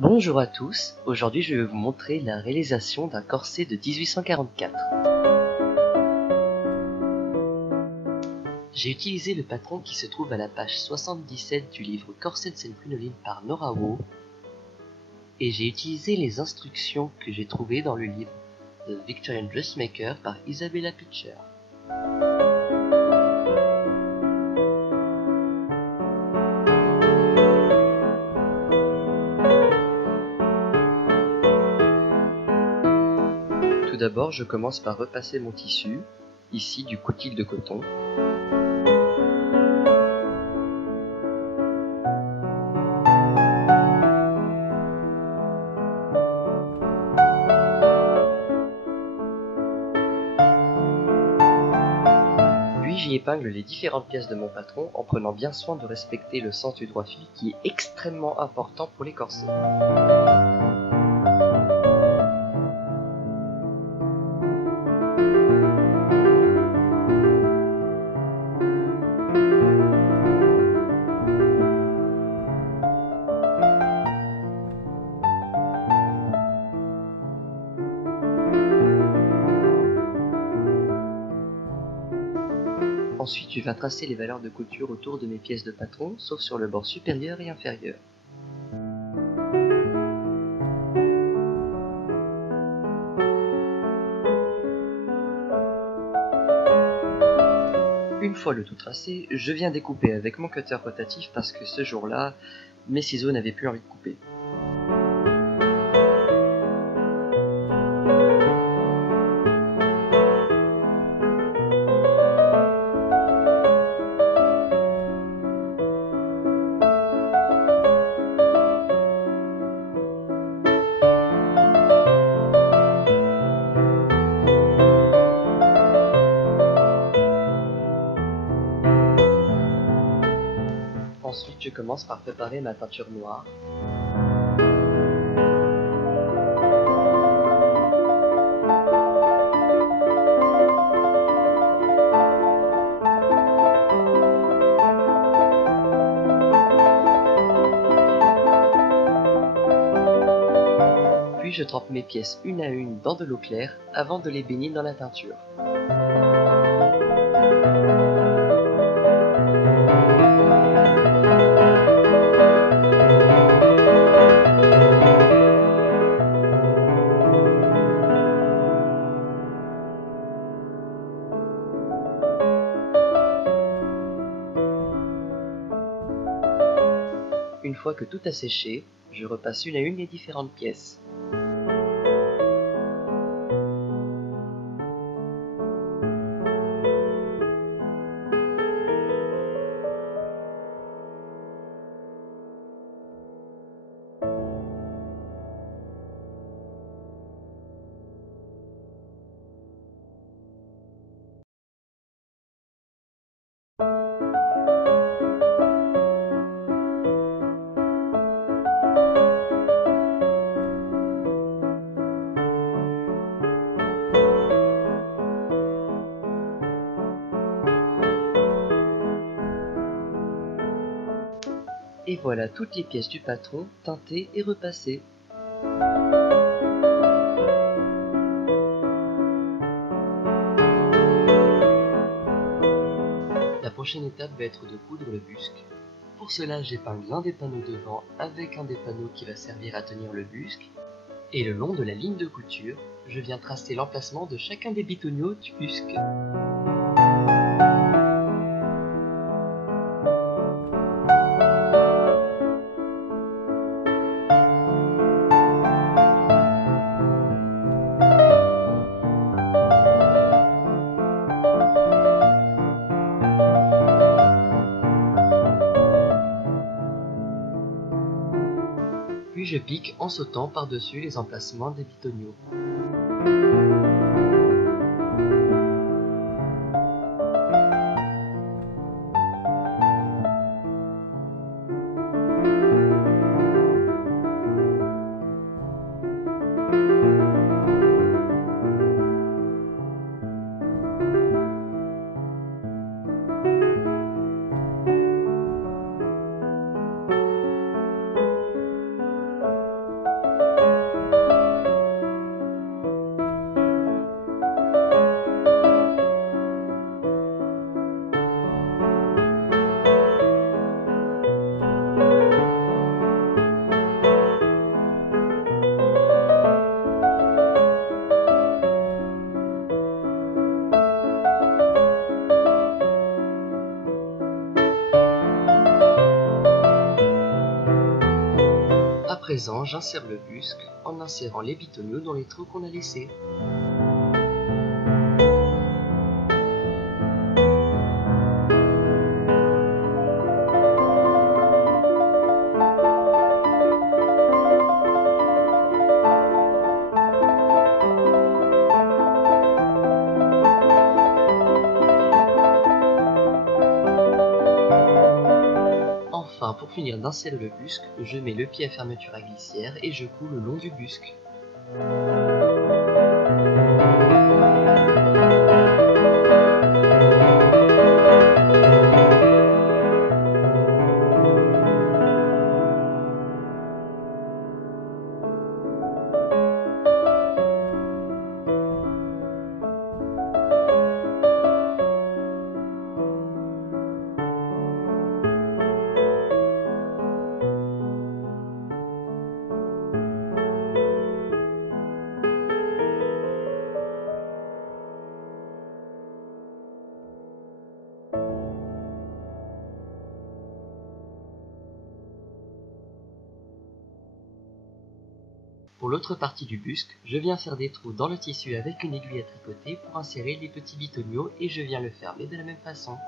Bonjour à tous, aujourd'hui je vais vous montrer la réalisation d'un corset de 1844. J'ai utilisé le patron qui se trouve à la page 77 du livre Corsets and Crinoline par Nora Waugh, et j'ai utilisé les instructions que j'ai trouvées dans le livre The Victorian Dressmaker par Isabella Pitcher. Tout d'abord, je commence par repasser mon tissu, ici du coutil de coton. Puis j'y épingle les différentes pièces de mon patron en prenant bien soin de respecter le sens du droit fil qui est extrêmement important pour les corsets. Ensuite, je viens tracer les valeurs de couture autour de mes pièces de patron, sauf sur le bord supérieur et inférieur. Une fois le tout tracé, je viens découper avec mon cutter rotatif parce que ce jour-là, mes ciseaux n'avaient plus envie de couper. Ensuite, je commence par préparer ma teinture noire. Puis je trempe mes pièces une à une dans de l'eau claire avant de les baigner dans la teinture. Une fois que tout a séché, je repasse une à une les différentes pièces. Et voilà toutes les pièces du patron teintées et repassées. La prochaine étape va être de coudre le busque. Pour cela, j'épingle l'un des panneaux devant avec un des panneaux qui va servir à tenir le busque. Et le long de la ligne de couture, je viens tracer l'emplacement de chacun des bitonio du busque. Puis je pique en sautant par-dessus les emplacements des bitonio. présent, j'insère le busque en insérant les bitoniaux dans les trous qu'on a laissés. Enfin, pour finir d'insérer le busque, je mets le pied à fermeture à glissière et je coule le long du busque. Pour l'autre partie du busque, je viens faire des trous dans le tissu avec une aiguille à tricoter pour insérer les petits bitoniaux et je viens le fermer de la même façon.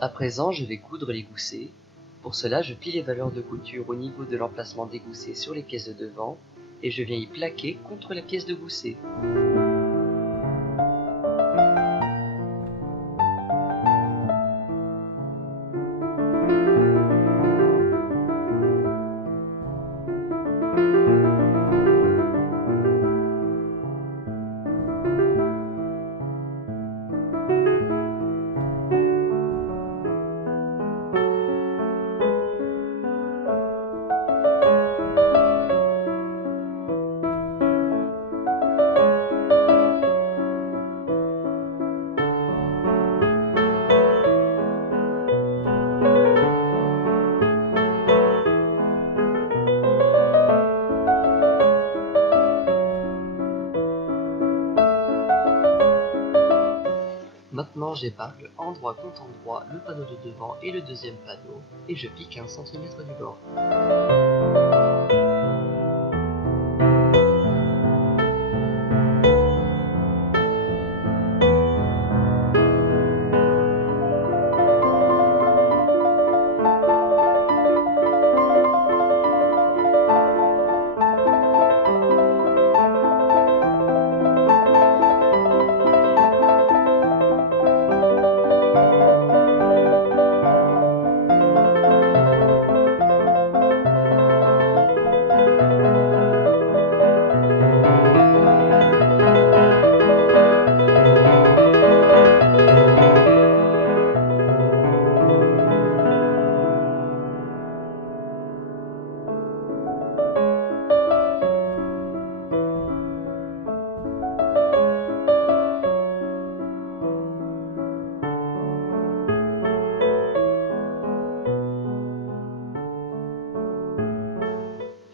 À présent, je vais coudre les goussets. Pour cela, je plie les valeurs de couture au niveau de l'emplacement des goussets sur les pièces de devant et je viens y plaquer contre la pièce de gousset. Maintenant, j'épargne endroit contre endroit le panneau de devant et le deuxième panneau et je pique 1 cm du bord.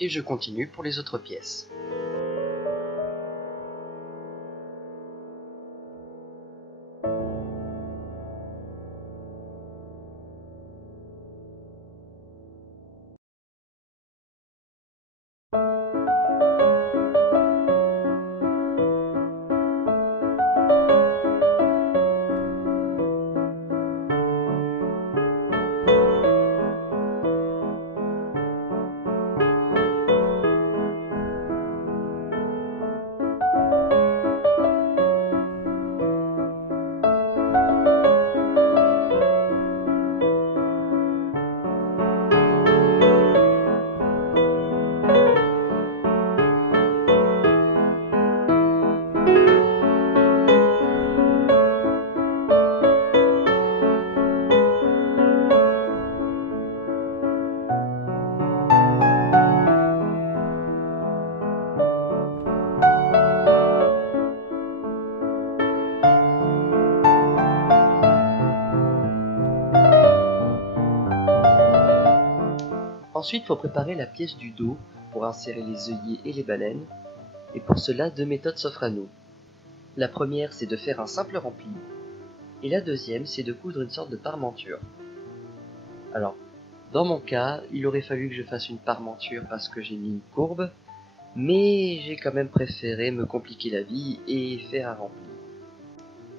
Et je continue pour les autres pièces. Ensuite, il faut préparer la pièce du dos pour insérer les œillets et les baleines, et pour cela, deux méthodes s'offrent à nous. La première, c'est de faire un simple rempli, et la deuxième, c'est de coudre une sorte de parmenture. Alors, dans mon cas, il aurait fallu que je fasse une parmenture parce que j'ai mis une courbe, mais j'ai quand même préféré me compliquer la vie et faire un rempli.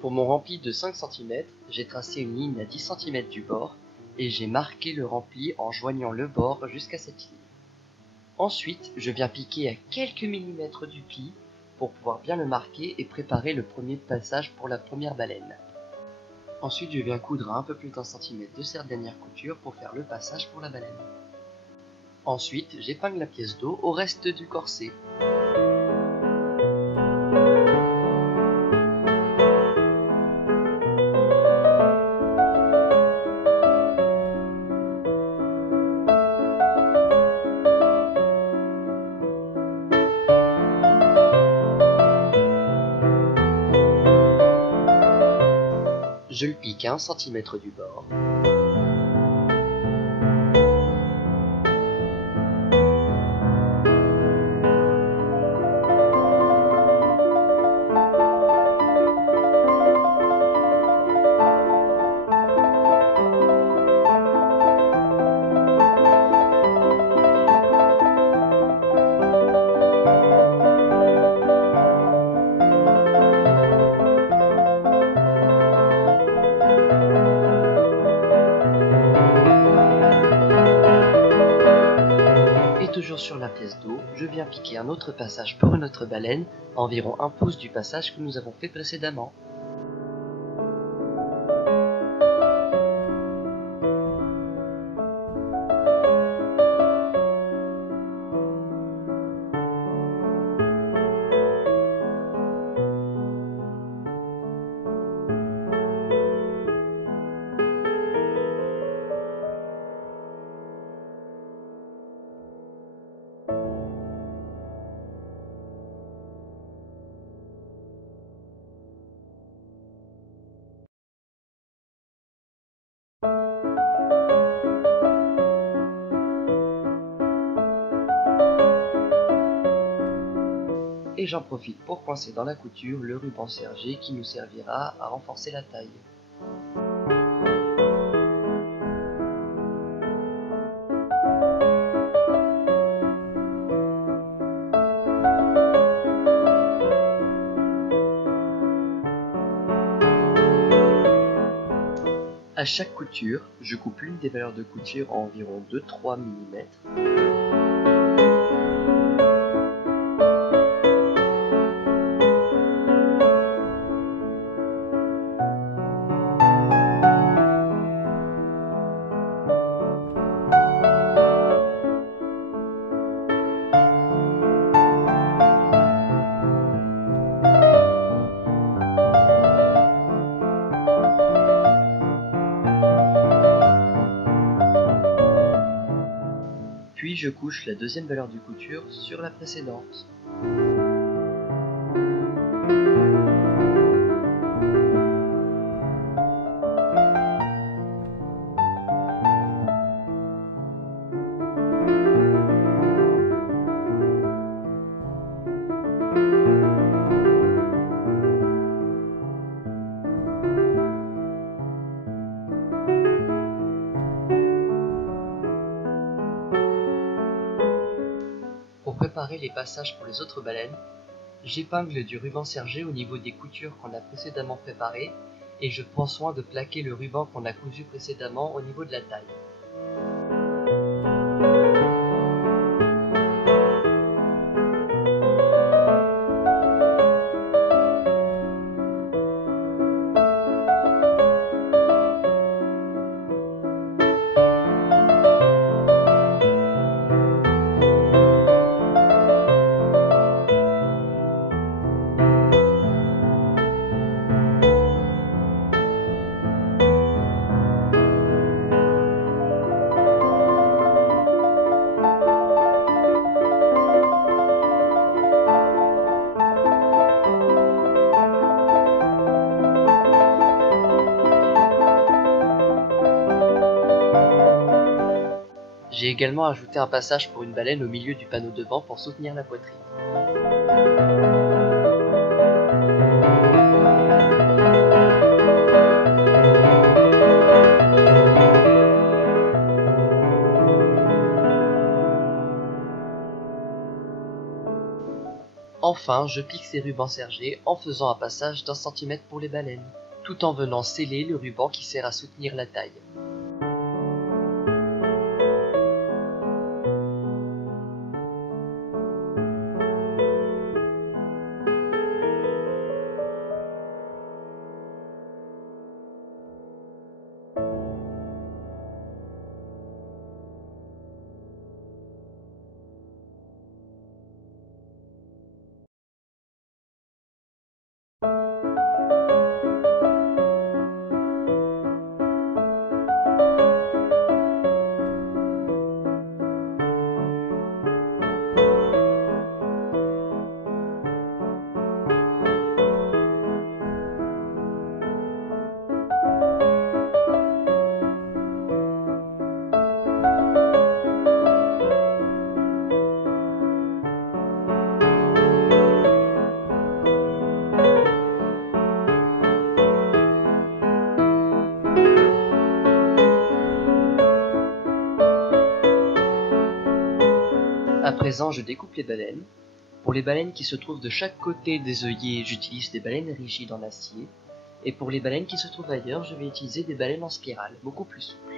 Pour mon rempli de 5 cm, j'ai tracé une ligne à 10 cm du bord, et j'ai marqué le rempli en joignant le bord jusqu'à cette ligne. Ensuite, je viens piquer à quelques millimètres du pli pour pouvoir bien le marquer et préparer le premier passage pour la première baleine. Ensuite, je viens coudre à un peu plus d'1 cm de cette dernière couture pour faire le passage pour la baleine. Ensuite, j'épingle la pièce d'eau au reste du corset. Je le pique à 1 cm du bord. Et toujours sur la pièce d'eau, je viens piquer un autre passage pour une autre baleine, à environ 1 pouce du passage que nous avons fait précédemment. Et j'en profite pour coincer dans la couture le ruban sergé qui nous servira à renforcer la taille. À chaque couture, je coupe l'une des valeurs de couture à environ 2-3 mm. Puis je couche la deuxième valeur de couture sur la précédente. Pour préparer les passages pour les autres baleines, j'épingle du ruban sergé au niveau des coutures qu'on a précédemment préparées et je prends soin de plaquer le ruban qu'on a cousu précédemment au niveau de la taille. J'ai également ajouté un passage pour une baleine au milieu du panneau devant pour soutenir la poitrine. Enfin, je pique ces rubans sergés en faisant un passage d'1 cm pour les baleines, tout en venant sceller le ruban qui sert à soutenir la taille. À présent, je découpe les baleines. Pour les baleines qui se trouvent de chaque côté des œillets, j'utilise des baleines rigides en acier. Et pour les baleines qui se trouvent ailleurs, je vais utiliser des baleines en spirale, beaucoup plus souples.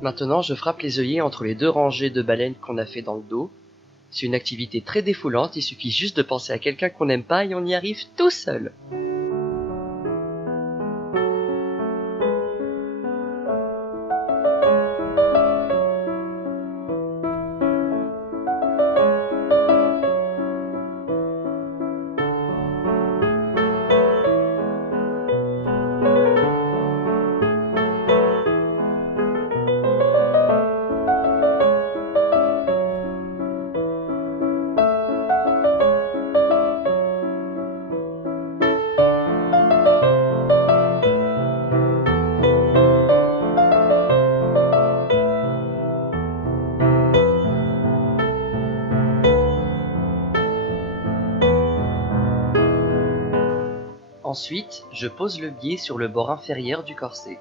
Maintenant, je frappe les œillets entre les deux rangées de baleines qu'on a fait dans le dos. C'est une activité très défoulante, il suffit juste de penser à quelqu'un qu'on n'aime pas et on y arrive tout seul. Ensuite, je pose le biais sur le bord inférieur du corset.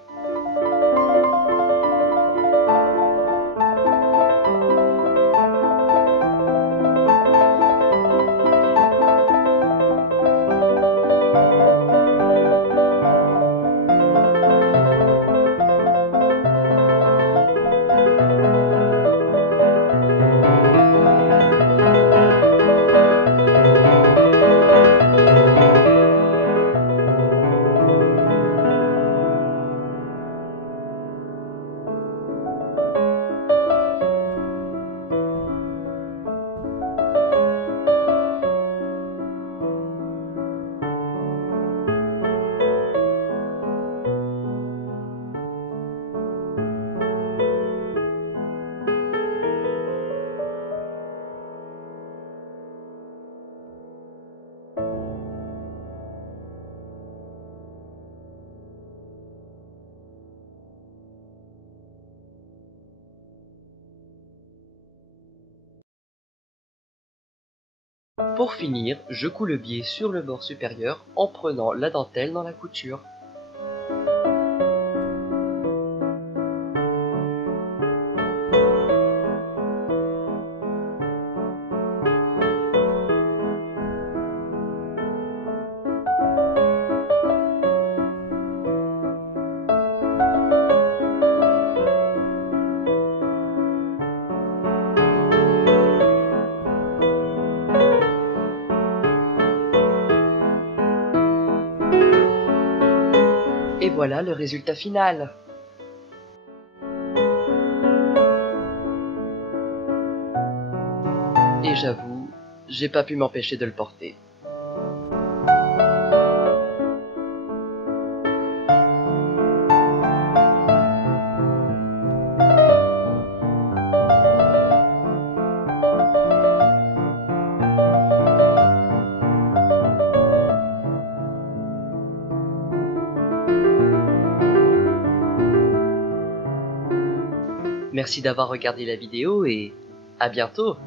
Pour finir, je couds le biais sur le bord supérieur en prenant la dentelle dans la couture. Et voilà le résultat final. j'avoue, j'ai pas pu m'empêcher de le porter. Merci d'avoir regardé la vidéo et à bientôt!